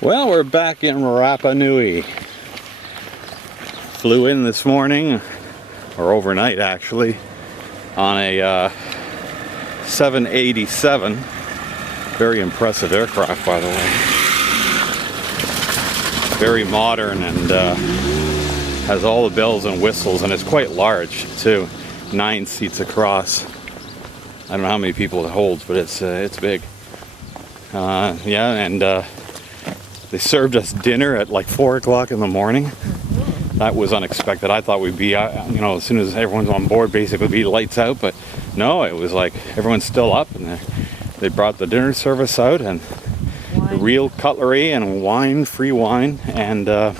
Well, we're back in Rapa Nui. Flew in this morning, or overnight actually, on a 787. Very impressive aircraft, by the way. Very modern and has all the bells and whistles, and it's quite large too. 9 seats across. I don't know how many people it holds, but it's big. Yeah, and they served us dinner at like 4 o'clock in the morning. That was unexpected. I thought we'd be, as soon as everyone's on board, basically be lights out. But no, it was like everyone's still up, and they brought the dinner service out and real cutlery and wine, free wine, and a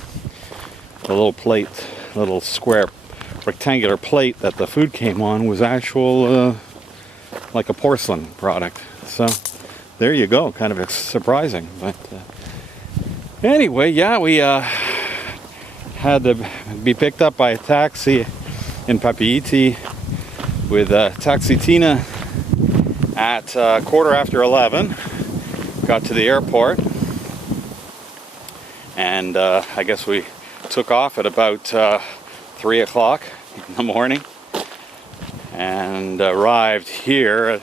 little plate, little square, rectangular plate that the food came on was actual, like a porcelain product. So there you go. Kind of surprising, but. Anyway, yeah, we had to be picked up by a taxi in Tahiti with Taxi Tina at 11:15. Got to the airport, and I guess we took off at about 3 o'clock in the morning and arrived here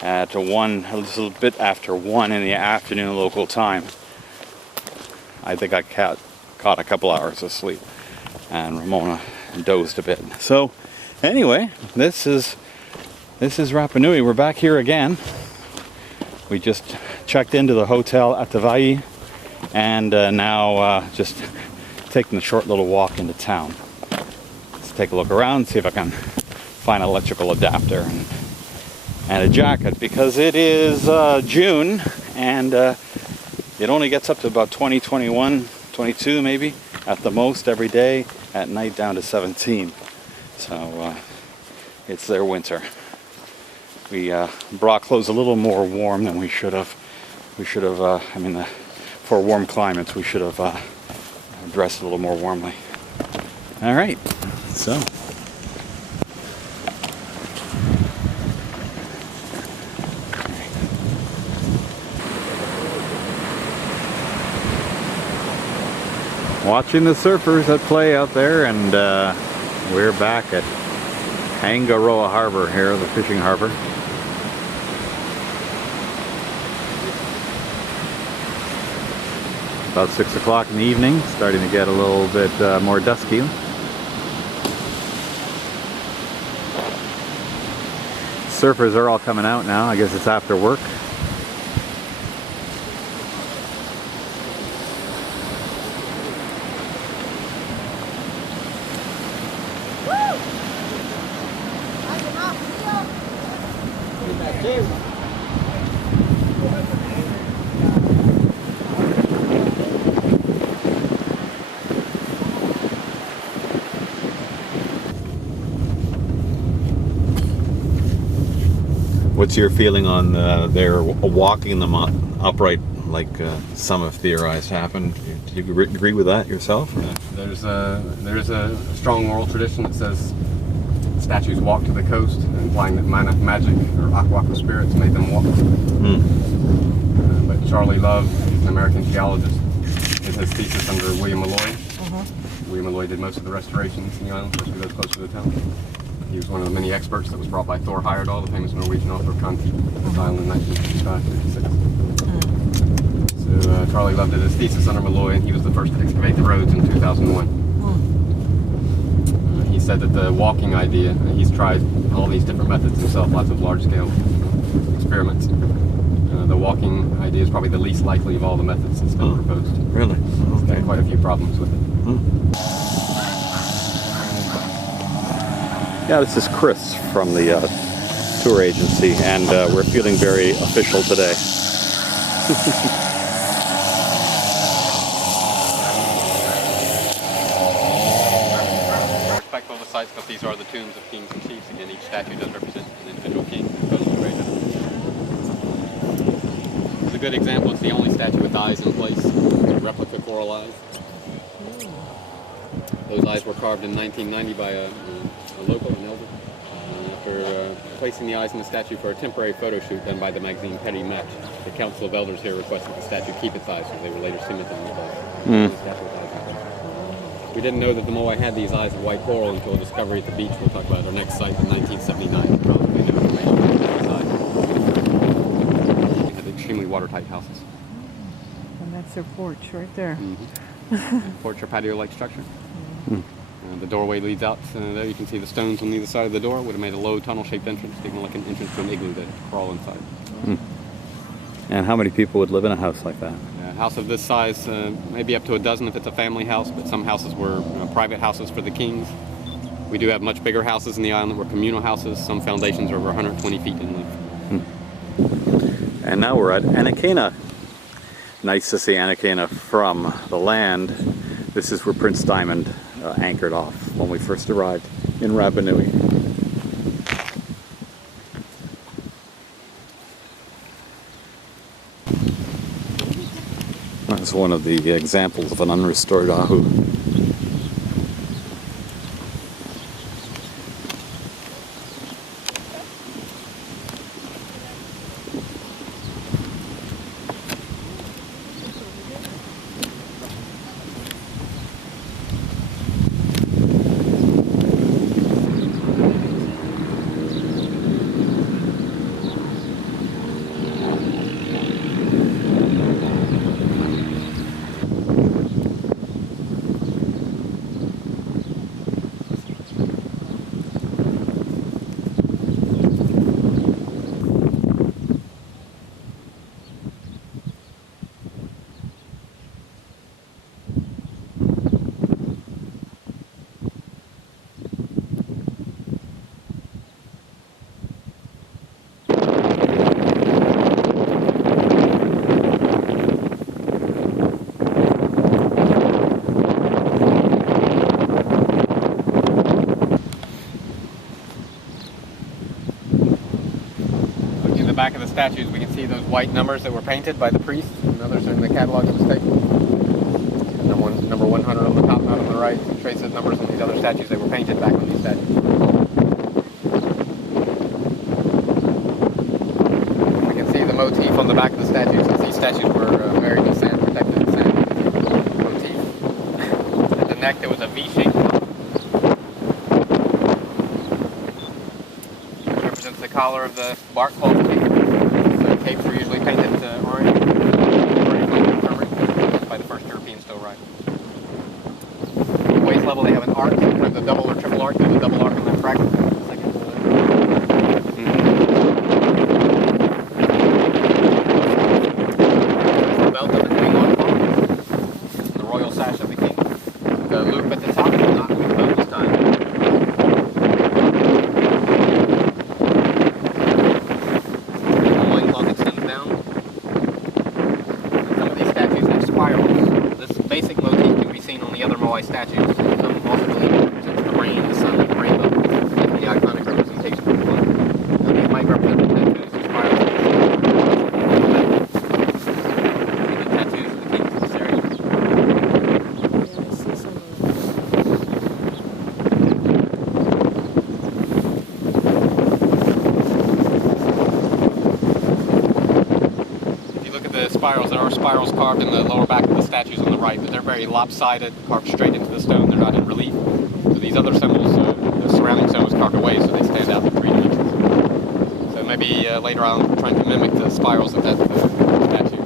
at a little bit after 1 in the afternoon local time. I think I caught a couple hours of sleep, and Ramona dozed a bit. So anyway, this is Rapa Nui. We're back here again. We just checked into the hotel at Tahiti, and now just taking a short little walk into town. Let's take a look around, see if I can find an electrical adapter and a jacket, because it is June, and it only gets up to about 20, 21, 22 maybe at the most every day. At night down to 17. So it's their winter. We brought clothes a little more warm than we should have. We should have, for warm climates, we should have dressed a little more warmly. All right, so. Watching the surfers at play out there, and we're back at Hangaroa Harbor here, the fishing harbor. About 6 o'clock in the evening, starting to get a little bit more dusky. Surfers are all coming out now. I guess it's after work. What's your feeling on their walking them upright, like some have theorized happened? Do you agree with that yourself? Or? There's a strong oral tradition that says statues walk to the coast, implying that magic or aqua spirits made them walk. But Charlie Love, he's an American geologist, did his thesis under William Malloy. William Malloy did most of the restorations in the island, especially those closer to the town. He was one of the many experts that was brought by Thor Heyerdahl, the famous Norwegian author of Kon-Tiki, to this island in 1955-56. So Charlie Love did his thesis under Malloy, and he was the first to excavate the roads in 2001. He said that the walking idea, he's tried all these different methods himself, lots of large-scale experiments. The walking idea is probably the least likely of all the methods that's been proposed. Really? It's got quite a few problems with it. Yeah, this is Chris from the tour agency, and we're feeling very official today. Respectful of the sites, because these are the tombs of kings and chiefs. Again, each statue does represent an individual king. It's a good example. It's the only statue with eyes in place. It's a replica coral eyes. Those eyes were carved in 1990 by a local, an elder. for placing the eyes in the statue for a temporary photo shoot done by the magazine Petty Match. The Council of Elders here requested the statue keep its eyes, so they were later cemented in the statue with eyes in place. We didn't know that the moai had these eyes of white coral until a discovery at the beach. We'll talk about our next site in 1979. Probably no information about these eyes. They had extremely watertight houses. And that's their porch right there. Porch or patio-like structure. The doorway leads out there. You can see the stones on either side of the door. Would have made a low tunnel-shaped entrance, taking like an entrance to an igloo that crawl inside. And how many people would live in a house like that? A house of this size, maybe up to a dozen if it's a family house, but some houses were private houses for the kings. We do have much bigger houses in the island that were communal houses. Some foundations are over 120 feet in length. And now we're at Anakena. Nice to see Anakena from the land. This is where Prince Diamond anchored off when we first arrived in Rapa Nui. That's one of the examples of an unrestored ahu. Back of the statues, we can see those white numbers that were painted by the priests and others in the catalog that was taken. Number 100 on the top, not on the right. Traces numbers on these other statues that were painted back on these statues. We can see the motif on the back of the statues, since these statues were buried in sand, protected in sand. Motif. At the neck there was a V shape. Which represents the collar of the bark called cape. So capes were usually painted orange by the first Europeans to arrive. At the waist level they have an arc, sometimes a double or triple arc. There's a double arc on that fragment. The belt of the king on the royal sash of the king. The loop at the top is not looped this time. Statues. Some also believe it represents the rain, the sun, and the rainbow, making the iconic representation of the flood. Now, these might represent the tattoos and spirals. The tattoos of the kings of this area. Yeah, I see some of If you look at the spirals, there are spirals carved in the lower back of the statues on the right, but they're very lopsided, carved straight into the stone. They're not in relief. So these other symbols, the surrounding stone was carved away, so they stand out in 3 dimensions. So maybe later on, trying to mimic the spirals of that statue.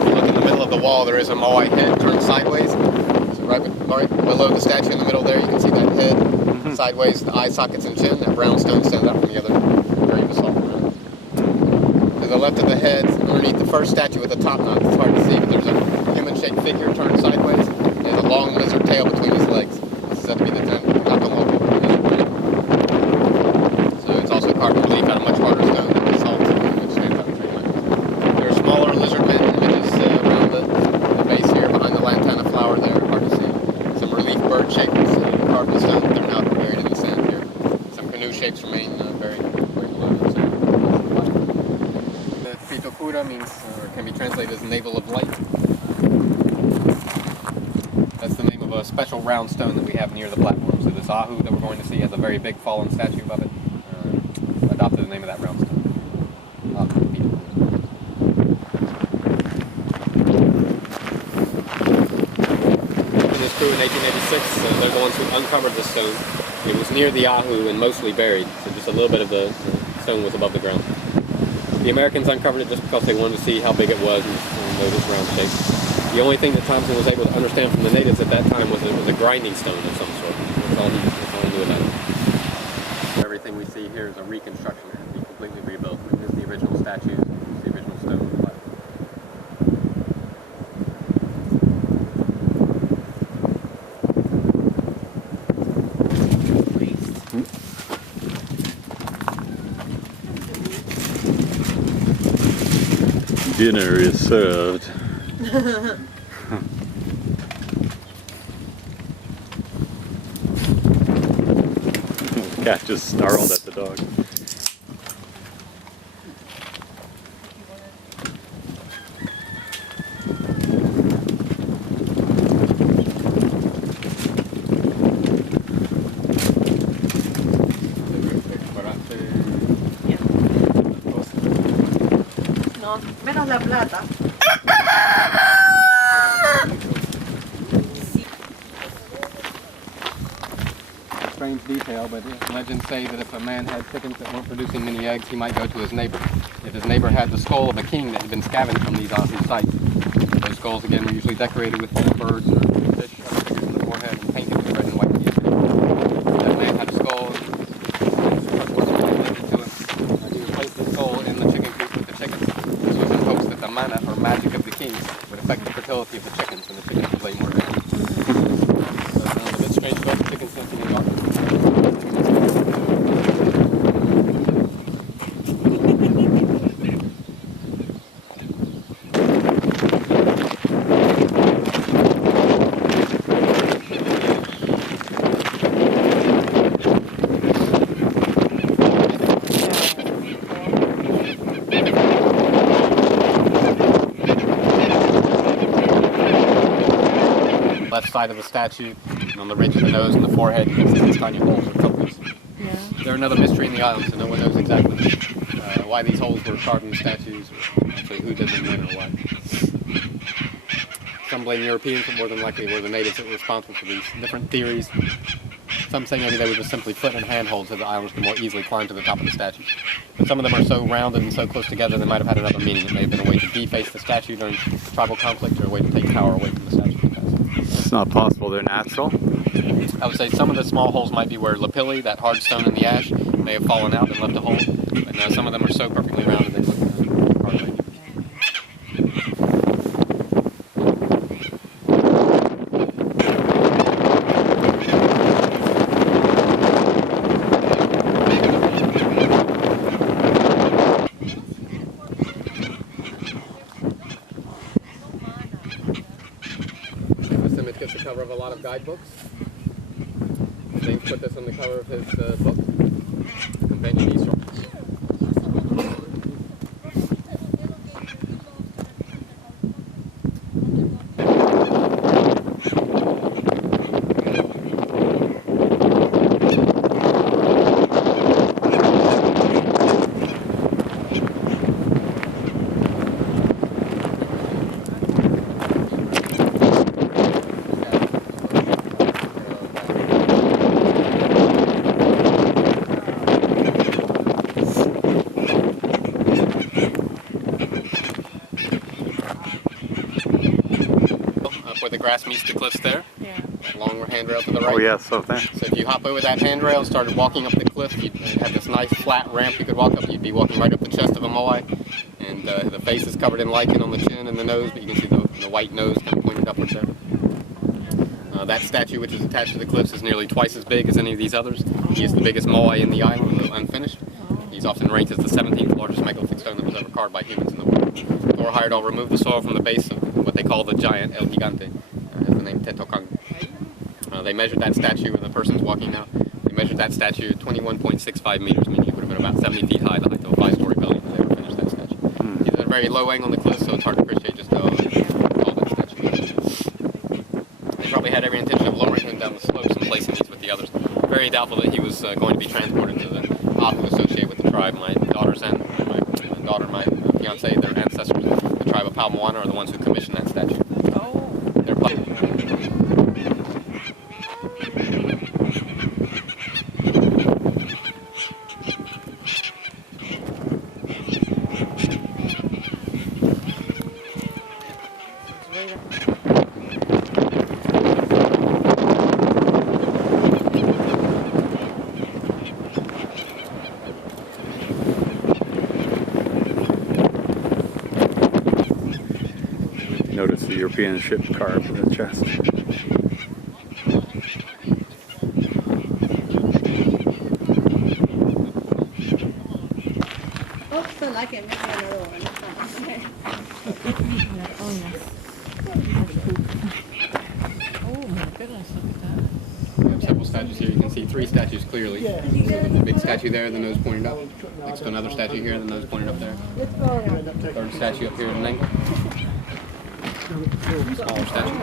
If you look in the middle of the wall, there is a moai head turned sideways. So right below the statue in the middle there, you can see that head sideways, the eye sockets and chin. That brown stone stands out from the other very basalt around. To the left of the head, underneath the first statue with the top knot, it's hard to see, but there's a human-shaped figure turned sideways. There's a long lizard tail between his legs. This is said to be the So it's also carved in relief out of much harder stone than basalt, which stands out in 3 dimensions. There are smaller lizard men images around the base here, behind the lantana flower there, hard to see. Some relief bird shapes carved in stone, but they're now buried in the sand here. Some canoe shapes remain buried way below the sand. Pitokura means, or can be translated as navel of light. That's the name of a a special round stone that we have near the platform. So this ahu that we're going to see has a very big fallen statue above it. Adopted the name of that round stone. And his crew in 1886, they're the ones who uncovered this stone. It was near the ahu and mostly buried, so just a little bit of the stone was above the ground. The Americans uncovered it just because they wanted to see how big it was and know its round shape. The only thing that Thompson was able to understand from the natives at that time was that it was a grinding stone of some sort. That's all he knew about it. Everything we see here is a reconstruction. It has to be completely rebuilt. This is the original statue, the original stone. Dinner is served. Cat just snarled at the dog. No, menos la plata. Strange detail, but legends say that if a man had chickens that weren't producing many eggs, he might go to his neighbor. If his neighbor had the skull of a king that had been scavenged from these ahu sites, those skulls again were usually decorated with birds or fish figures in the forehead and painted with red and white hue. That man had a skull, and he would place the skull in the chicken coop with the chickens. This was in hopes that the mana or magic of the king would affect the fertility of the chickens, and the chickens would lay more eggs. So it sounds a bit strange about the chickens nesting in York. Left side of the statue, and on the ridge of the nose and the forehead, you can see these tiny holes or tokens. Yeah. They're another mystery in the island, so no one knows exactly why these holes were carved in the statues, or actually who did them when or what. Some blame Europeans, but more than likely were the natives that were responsible for these different theories. Some say maybe they were just simply foot and hand holes so the islanders could more easily climb to the top of the statue. But some of them are so rounded and so close together they might have had another meaning. It may have been a way to deface the statue during tribal conflict, or a way to take power away from the statue. It's not possible they're natural. I would say some of the small holes might be where lapilli, that hard stone in the ash, may have fallen out and left a hole. But some of them are so perfectly rounded they look hardly. This image gets the cover of a lot of guidebooks. James put this on the cover of his book, Companion Easter. Where the grass meets the cliffs there. Yeah. That long handrail to the right. Oh yeah, so there. So if you hop over that handrail, started walking up the cliff, you'd have this nice flat ramp you could walk up. You'd be walking right up the chest of a moai, and the face is covered in lichen on the chin and the nose, but you can see the white nose kind of pointed upwards there. That statue, which is attached to the cliffs, is nearly twice as big as any of these others. He is the biggest moai in the island, though unfinished. He's often ranked as the 17th largest megalithic stone that was ever carved by humans in the world. Thor Heyerdahl removed the soil from the base of what they call the giant El Gigante, has the name Tetokang. They measured that statue when the person's walking now. They measured that statue at 21.65 meters, meaning it would have been about 70 feet high, the height of a 5-story building when they ever finished that statue. He's at a very low angle on the cliff, so it's hard to appreciate just how tall that statue is. They probably had every intention of very doubtful that he was going to be transported to the Ahu associated with the tribe. My daughter and my fiance, their ancestors, the tribe of Palmoana, are the ones who commissioned that statue. Oh. They're Notice the European ship carved in the chest. Oh, so like it. Maybe another one. Oh my goodness, look at that. We have several statues here. You can see 3 statues clearly. So the big statue there, the nose pointed up. Next to another statue here, the nose pointed up there. Third statue up here at an angle. Smaller statue.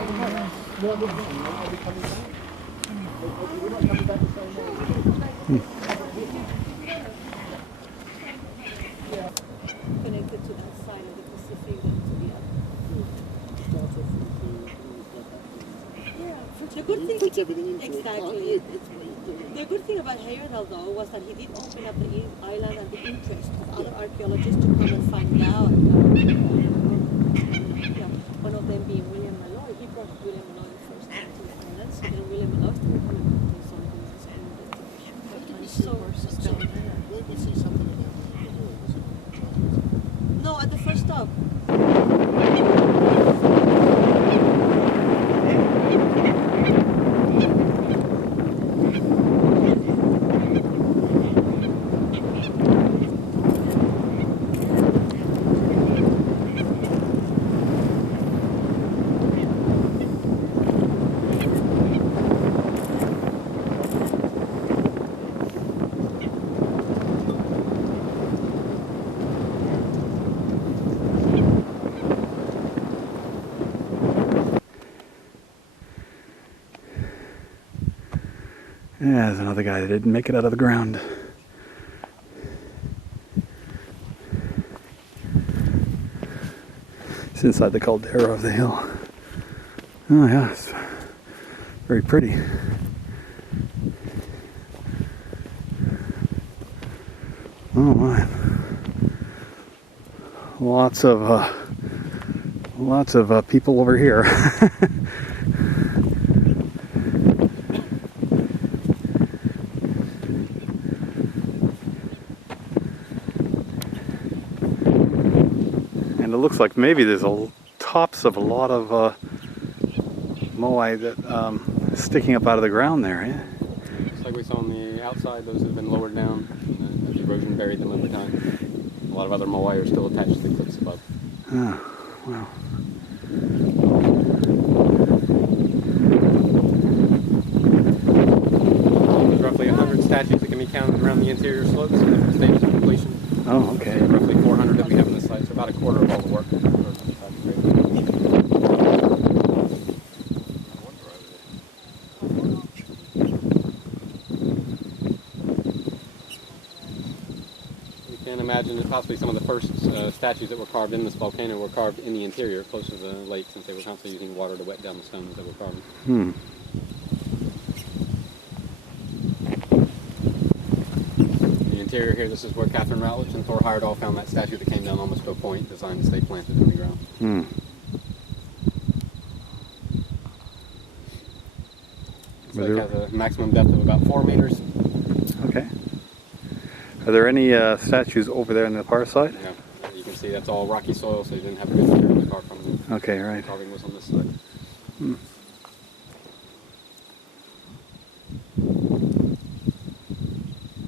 Connected to that side of the Pacific and to the other. Yeah. The good thing, exactly. The good thing about Heyerdahl though was that he did open up the island and the interest of other archaeologists to come and find out. One of them being William Malloy. He brought William Malloy first to the islands, and then William Malloy started doing some investigation. Where we see something in there? No, at the first stop. Yeah, there's another guy that didn't make it out of the ground. It's inside the caldera of the hill. Oh yeah, it's very pretty. Oh my. Lots of people over here. And it looks like maybe there's tops of a lot of moai that sticking up out of the ground there. Eh? Just like we saw on the outside, those have been lowered down. As erosion buried them over time. A lot of other moai are still attached to the cliffs above. Oh, wow. There's roughly 100 statues that can be counted around the interior slopes in different stages of completion. Oh, okay. So roughly 400 that we have on this site, so about a quarter of all the work. You can imagine that possibly some of the first statues that were carved in this volcano were carved in the interior, close to the lake, since they were constantly using water to wet down the stones that were carved. The interior here, this is where Catherine Routledge and Thor Heyerdahl found that statue that came down almost to a point, designed to stay planted in the ground. So it has a maximum depth of about 4 meters. Okay. Are there any statues over there on the far side? No, you can see that's all rocky soil, so you didn't have a good material to carve from. Okay, right. The carving was on this side.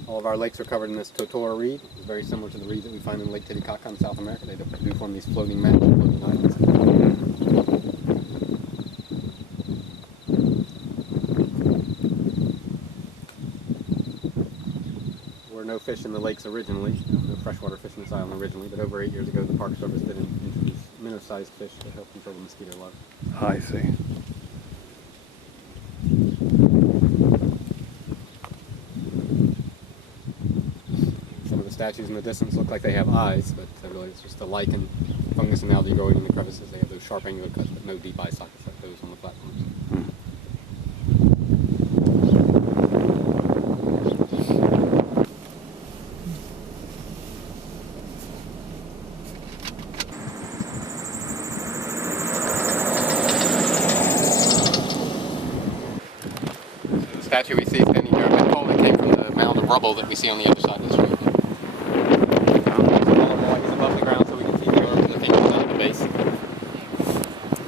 All of our lakes are covered in this Totora reed. It's very similar to the reed that we find in Lake Titicaca in South America. They do form these floating mats, floating islands. There were no fish in the lakes originally, no freshwater fish in this island originally, but over 8 years ago the Park Service did introduce minnow-sized fish to help control the mosquito larvae. I see. statues in the distance look like they have eyes, but really it's just the lichen, fungus, and algae growing in the crevices. They have those sharp angular cuts, but no deep eye sockets like those on the platforms. The statue we see standing here, I've been told it came from the mound of rubble that we see on the other side of the street. He's above the ground so we can see the arms and the fingers down at the base.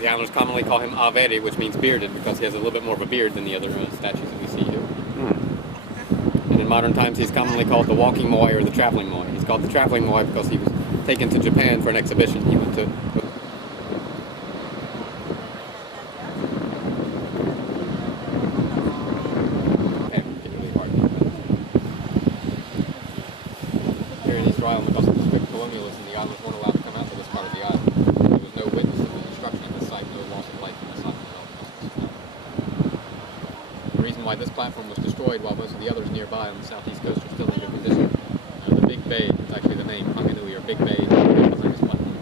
The islanders commonly call him avere, which means bearded, because he has a little bit more of a beard than the other statues that we see here. And in modern times he's commonly called the walking moai or the traveling moai. He's called the traveling moai because he was taken to Japan for an exhibition. He went to Island because of the strict colonialism, the islands weren't allowed to come out to this part of the island. There was no witness of the destruction of the site, no loss of life from the site. The reason why this platform was destroyed while most of the others nearby on the southeast coast are still in good condition. The Big Bay, it's actually the name, Rapa Nui, or Big Bay, behind this platform.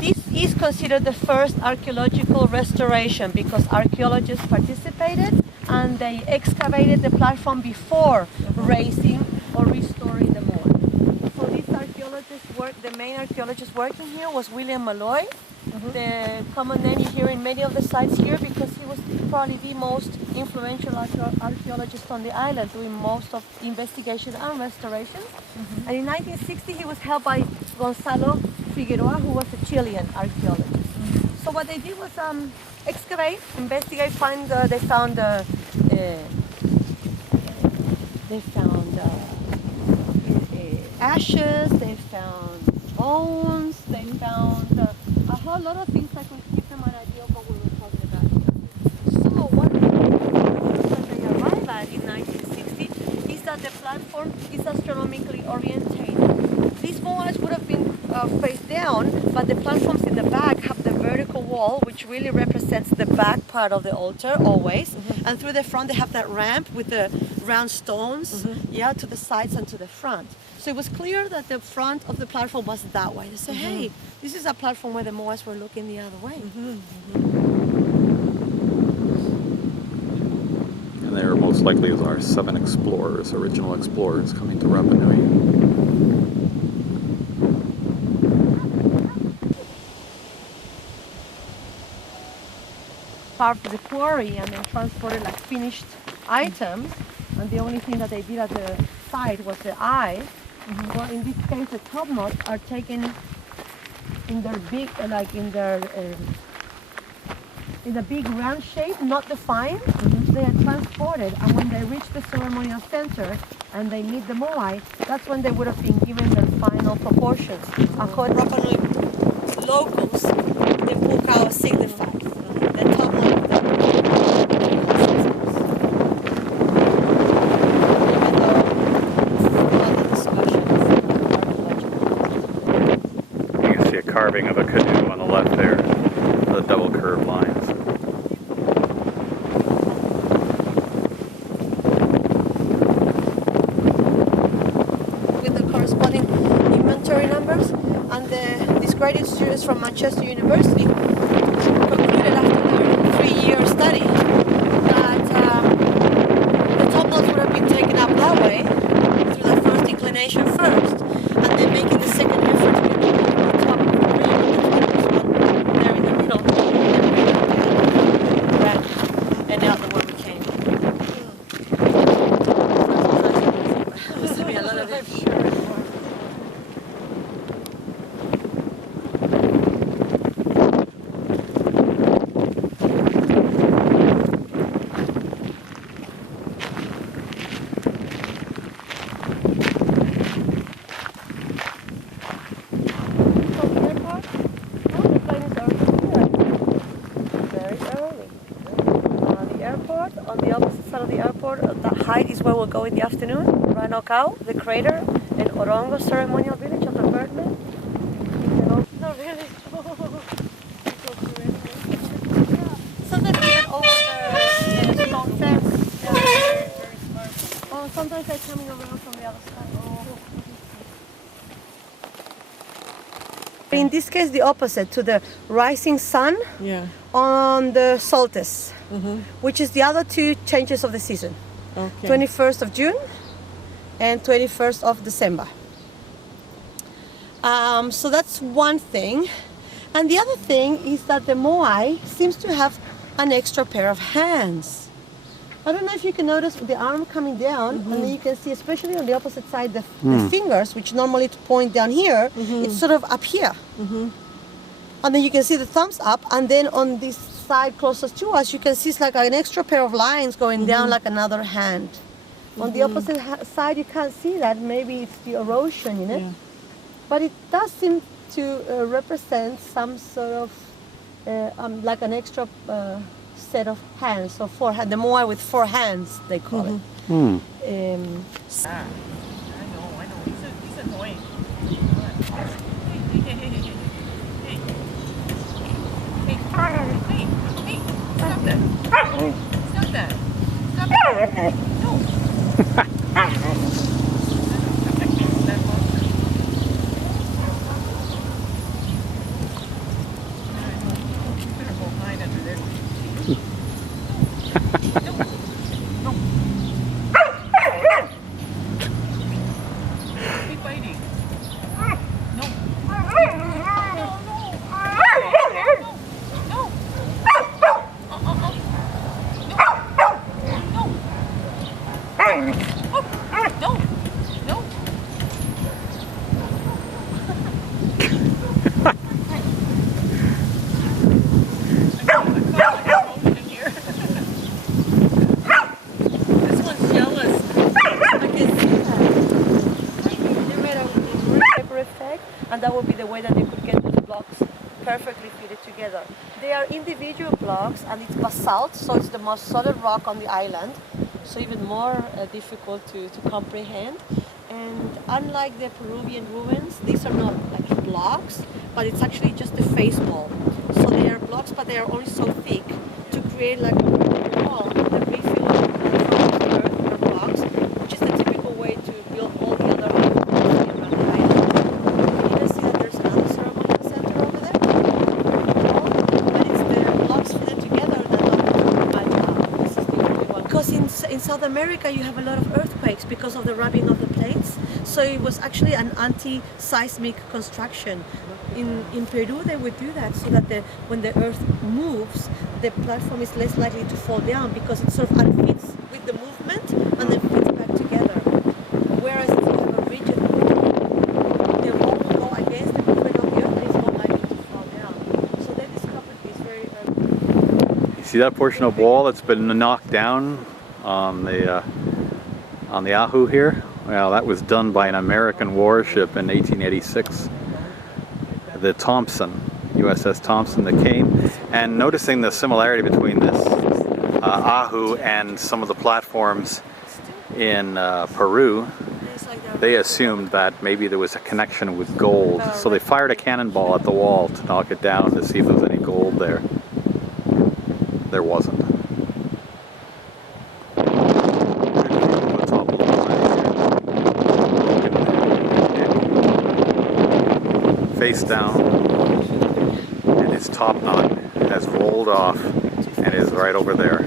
This is considered the first archaeological restoration because archaeologists participated and they excavated the platform before raising or restoring the moai. So this archaeologist the main archaeologist working here was William Malloy. The common name you hear in many of the sites here because he was probably the most influential archaeologist on the island doing most of investigation and restorations. And in 1960 he was helped by Gonzalo Figueroa, who was a Chilean archaeologist. So what they did was excavate, investigate, they found ashes, they found bones, they found a whole lot of things that could give them an idea of what we were talking about here. So one of the things that they arrived at in 1960 is that the platform is astronomically orientated. These moais would have been face down, but the platforms in the back have the vertical wall, which really represents the back part of the altar always. And through the front, they have that ramp with the round stones, to the sides and to the front. So it was clear that the front of the platform was that way. They said, hey, this is a platform where the moais were looking the other way. And they were most likely our 7 explorers, original explorers coming to Rapa Nui. Carved the quarry and then transported like finished items, and the only thing that they did at the site was the eyes. Well, in this case, the top knots are taken in their big, in a big round shape, not defined. They are transported, and when they reach the ceremonial center and they meet the moai, that's when they would have been given their final proportions. According to Rapa Nui locals, the pukao signifies the top knot. Carving of a canoe on the left there, the double curved lines. With the corresponding inventory numbers, and these graduate students from Manchester University concluded after their 3-year study that the top knots would have been taken up that way through the first inclination first, and then making the second effort to get the top of the rim, there in the middle, and out the way we came. Must have been a lot of it. will go in the afternoon. Ranokau, the crater, and Orongo ceremonial village of the Birdman. No, really. Sometimes even over the stone fence. Oh, sometimes they're coming around from the other side. In this case, the opposite to the rising sun Yeah. on the solstice, which is the other two changes of the season. Okay. 21st of June and 21st of December. So that's one thing. And the other thing is that the Moai seems to have an extra pair of hands. I don't know if you can notice the arm coming down, and then you can see, especially on the opposite side, the fingers, which normally point down here, it's sort of up here. And then you can see the thumbs up, and then on this side closest to us, you can see it's like an extra pair of lines going down like another hand. On the opposite side, you can't see that. Maybe it's the erosion in it. Yeah. But it does seem to represent some sort of like an extra set of hands, or four hands. The Moai with four hands, they call it. I know. He's annoying. Hey, stop that. Stop that. Stop that. No. Better go hide under there. No. Keep biting. No. This one's jealous. I can see that. They made a paper effect, and that would be the way that they could get the blocks perfectly fitted together. They are individual blocks, and it's basalt, so it's the most solid rock on the island, so even more difficult to comprehend. And unlike the Peruvian ruins, these are not like blocks, but it's actually just the face wall. So they are blocks, but they are only so thick to create like a wall that we feel like earth or blocks, which is the typical way to build all the other houses around the island. You can see that there's another ceremonial center over there, but it's the blocks fitted together that don't match up. This is the only one. Because in South America you have a lot of earthquakes because of the rubbing of the plates, so it was actually an anti-seismic construction. In Peru they would do that so that when the earth moves, the platform is less likely to fall down because it sort of unfits with the movement and then fits back together. Whereas if you have a rigid wall, the wall will go against the movement of the earth and it's more likely to fall down. So they discovered this very early. You see that portion of wall that's been knocked down on the Ahu here? Well, that was done by an American warship in 1886. The Thompson, USS Thompson, that came, and noticing the similarity between this Ahu and some of the platforms in Peru, they assumed that maybe there was a connection with gold. So they fired a cannonball at the wall to knock it down to see if there was any gold there. There wasn't. Face down, and his top knot has rolled off and is right over there.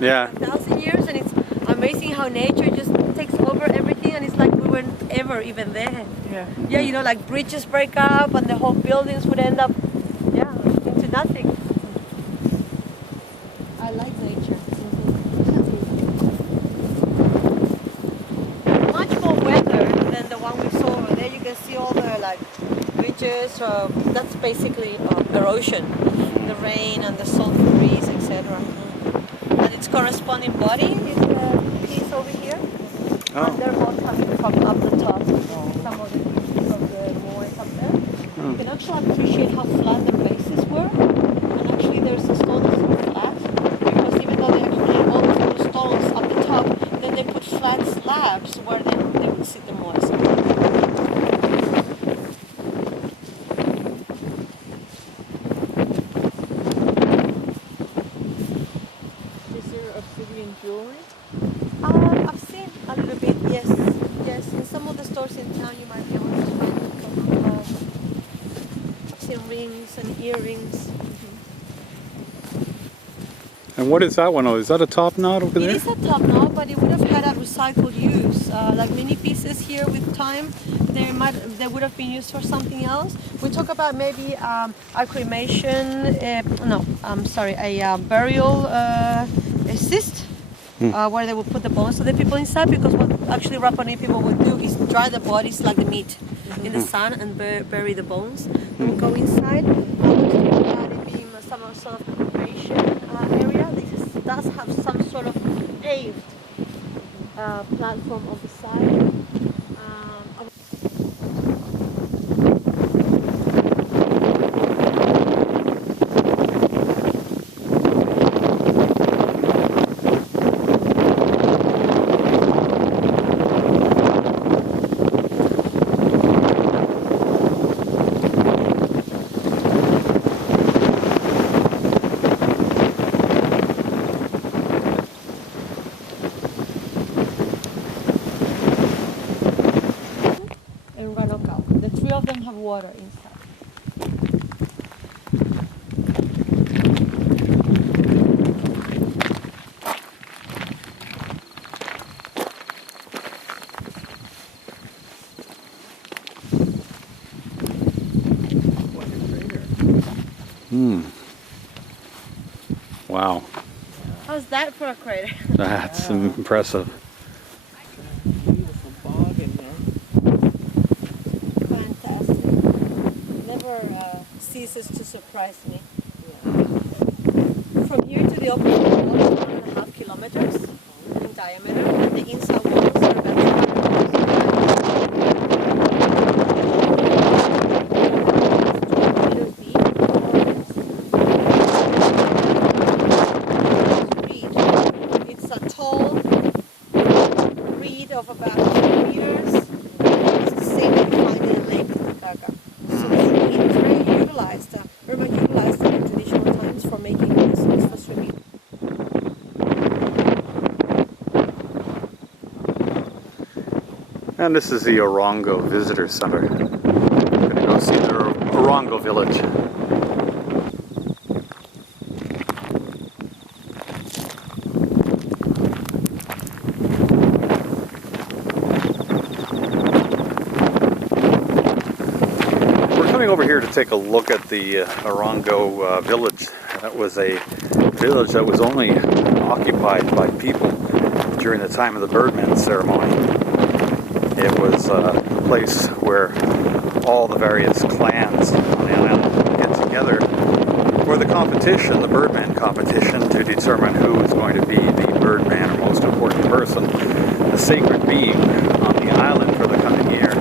Yeah. 1,000 years, and it's amazing how nature just takes over everything, and it's like we weren't ever even there. Yeah. Yeah, you know, like bridges break up, and the whole buildings would end up, yeah, into nothing. I like nature. Much more weather than the one we saw over there. You can see all the like bridges. That's basically erosion, the rain and the salt breeze, etc. And its corresponding body is the piece over here. And they're both coming from up the top. Some of the pieces of the moors up there. You can actually appreciate how flat their bases were. And actually there's a stone that's so flat because even though they actually all the stones up the top, then they put flat slabs where they would sit the moors. Is there obsidian jewelry? I've seen a little bit, yes. Yes, in some of the stores in town you might be able to find I've seen rings and earrings. And what is that one? Oh, is that a top knot over It there? is a top knot, but it would have had a recycled use. Like many pieces here with time, they would have been used for something else. We talk about maybe a cremation, a burial cyst. Where they would put the bones of the people inside, because what actually Rapa Nui people would do is dry the bodies like the meat in the sun and bury the bones. They would go inside. It being some sort of cremation area. This does have some sort of paved platform on the side. The three of them have water inside. Wow, How's that for a crater? that's impressive. Beautiful bog in there. Fantastic. Never ceases to surprise me. From here to the open wall is 1.5 kilometers in diameter, and the inside walls are about 2 meters deep. It's a tall reed of about 2 meters. It's the same that you find in a lake in Titicaca. So it's very utilized. Birdman utilized it in traditional times for making medicines for swimming. And this is the Orongo Visitor Center. I'm gonna go see the Orongo Village. We're coming over here to take a look at the Orongo village. That was a village that was only occupied by people during the time of the Birdman ceremony. It was a place where all the various clans on the island would get together for the competition, the Birdman competition, to determine who is going to be the Birdman or most important person, the sacred being on the island for the coming year.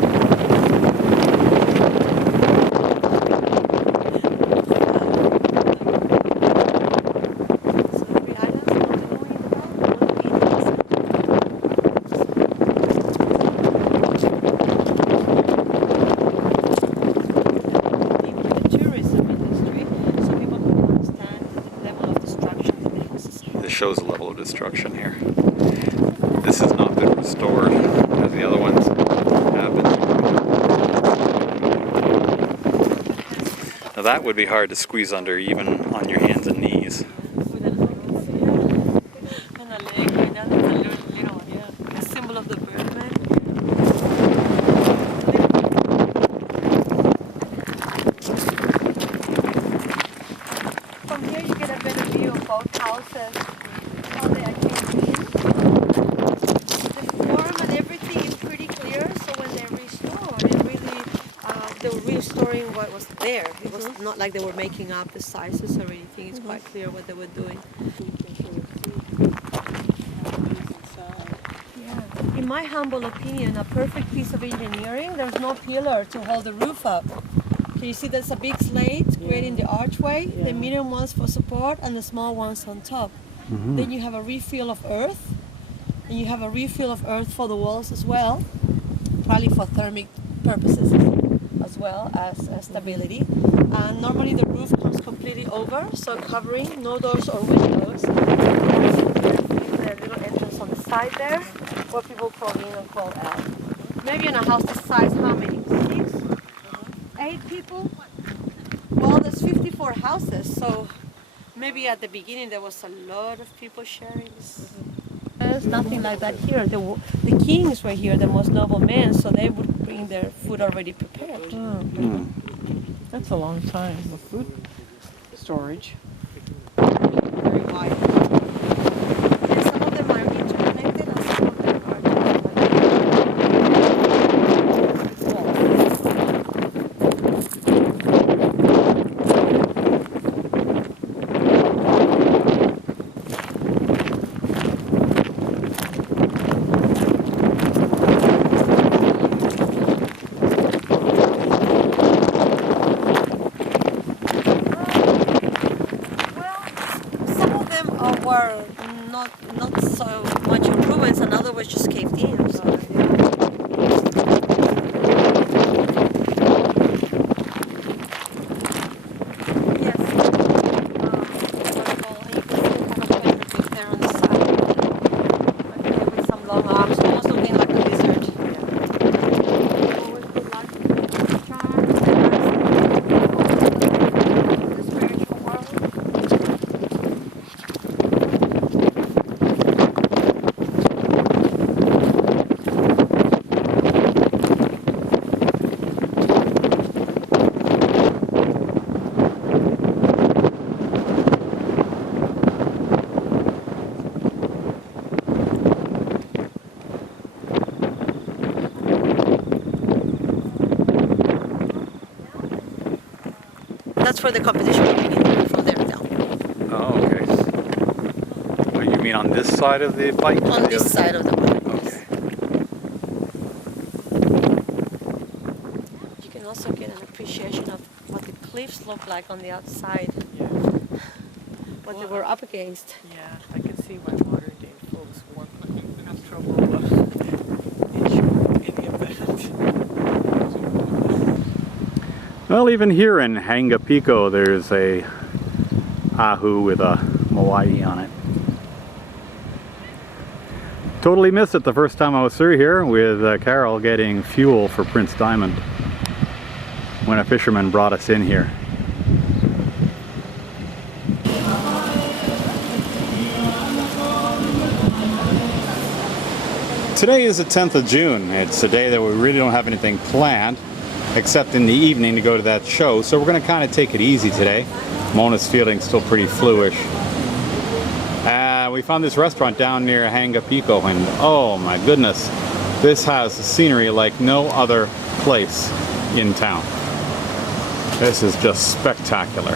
Shows the level of destruction here. This has not been restored as the other ones have been. Now that would be hard to squeeze under even on your hands and knees. A symbol of the Birdman. From here you get a better view of both houses. How they actually clean. The form and everything is pretty clear, so when they restore, they were restoring what was there. It was not like they were making up the sizes or anything. It's quite clear what they were doing. in my humble opinion, a perfect piece of engineering. There's no pillar to hold the roof up. Can you see there's a big slate creating the archway, the medium ones for support, and the small ones on top. Then you have a refill of earth, and you have a refill of earth for the walls as well, probably for thermic purposes as well as stability. And normally the roof comes completely over, so covering, no doors or windows. There's a little entrance on the side there, where people call in and call out. Maybe in a house this size, how many? 6? 8 people? Well, there's 54 houses, so maybe at the beginning there was a lot of people sharing this. There's nothing like that here. The kings were here, the most noble men, so they would bring their food already prepared. That's a long time of food storage. Very wide. And some of them are interconnected and some of them are were not so much in ruins, and others were just caved in. So, yes. There on the side. With some long arms, almost looking like a lizard. Always good luck. Charm, the spiritual world. That's where the competition will begin, from there down. Oh, okay. Well, you mean on this side of the bike? On this side of the bike, yes. You can also get an appreciation of what the cliffs look like on the outside, what they were up against. Yeah, I can see why modern day folks won't have trouble insuring any of that. Well, even here in Hanga Pico, there's a ahu with a moai on it. Totally missed it the first time I was through here with Carol getting fuel for Prince Diamond when a fisherman brought us in here. Today is the 10th of June. It's a day that we really don't have anything planned except in the evening to go to that show, so we're going to kind of take it easy today. Mona's feeling still pretty fluish. We found this restaurant down near Hanga Pico, and oh my goodness, this has the scenery like no other place in town. This is just spectacular.